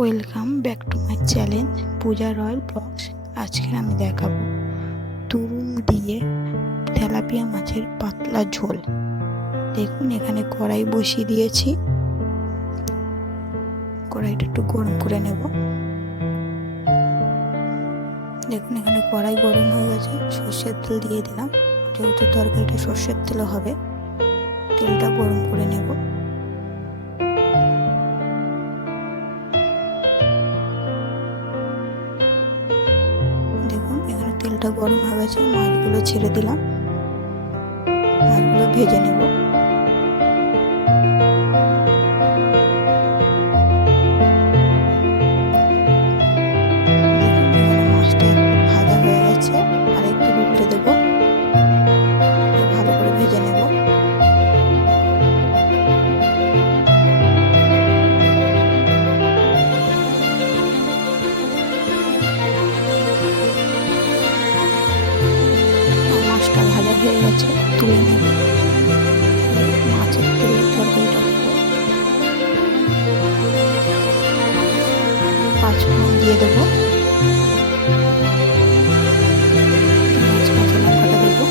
Welcome back to my challenge Puja royal vlogs. আজকে আমি দেখাবো তুরুং দিয়ে তেলাপিয়া মাছের পাতলা ঝোল। দেখুন এখানে কড়াই বসিয়ে দিয়েছি, কড়াইটা একটু গরম করে নেব। দেখুন এখানে কড়াই গরম হয়ে গেছে, সর্ষের তেল দিয়ে দিলাম। যেহেতু তরকারিটা সর্ষের তেলে হবে, তেলটা গরম করে নেব। দেখুন এখানে তেলটা গরম হয়ে গেছে, মাছগুলো ছেড়ে দিলাম, মাছগুলো ভেজে নেব। মাছটা একটু ভাজা হয়ে গেছে, আর একটু উল্টে দেব, ভালো করে ভেজে নেব। মাছটা ভাজা হয়ে গেছে, তুলে নেব। মাছের তেলের তরকারিটা পাঁচফোড়ন দিয়ে দেবো, কাঁচা লঙ্কাটা দেবো,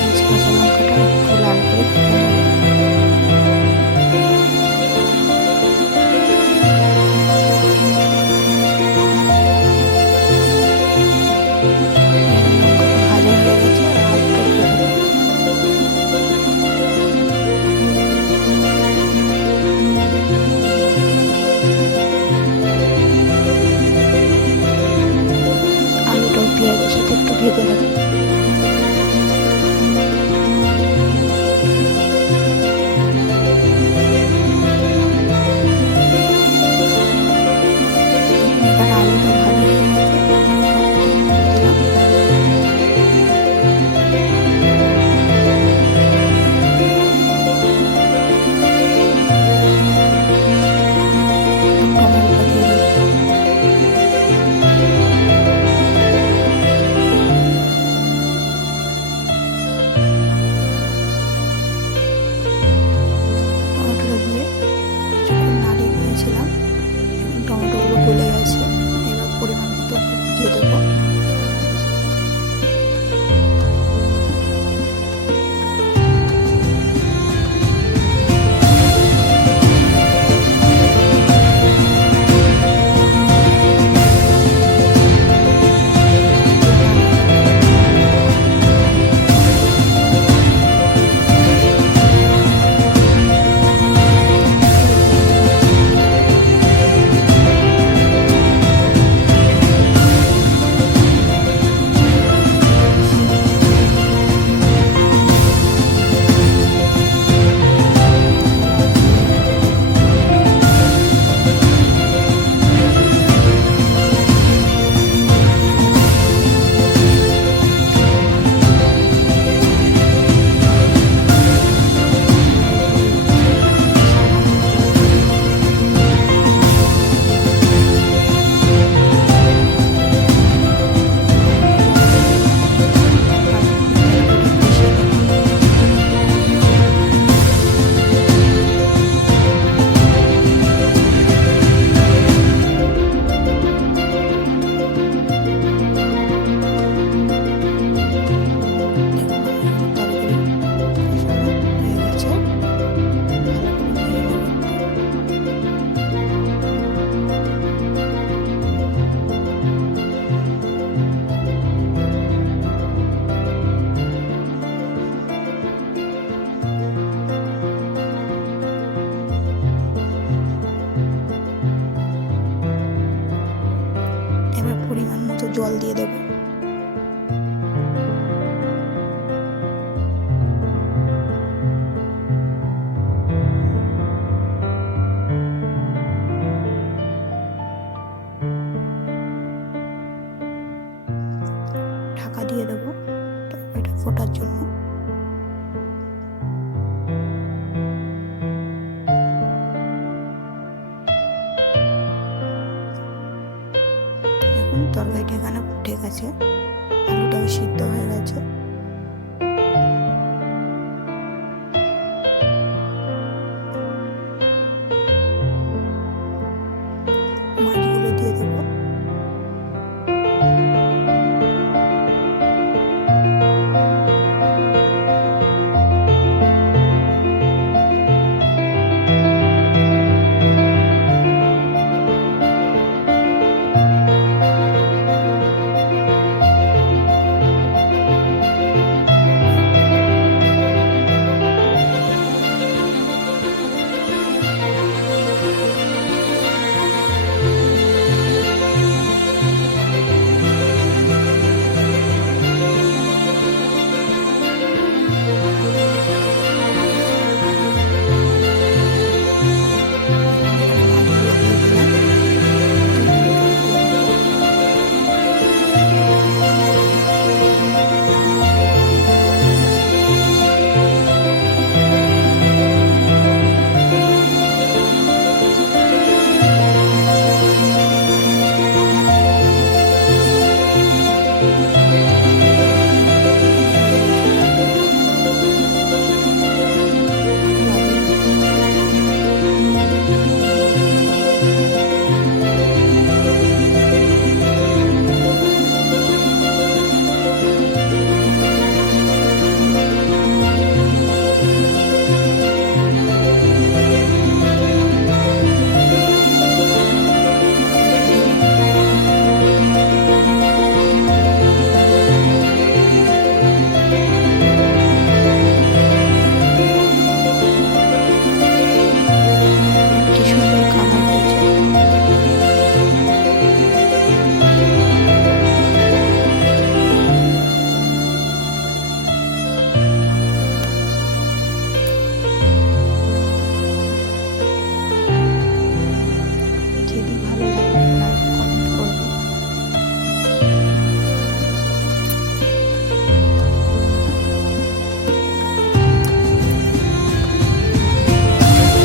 কাঁচা লঙ্কাটা একটু লাল করে ভেজে নেব। পেঁয়াজের সাথে একটু ভেজে নেব। এখানে আলুটা ভাজা হয়ে গেছে, ছিলাম। টমেটোগুলো গলে গেছে, এবার পরিমাণ মতো দিয়ে দেবো। পরিমাণ মতো জল দিয়ে দেব। ঢাকা দিয়ে দেবো এটা ফোটার জন্য। তরকারিটা এখানে ফুটে গেছে, আলুটাও সিদ্ধ হয়ে গেছে।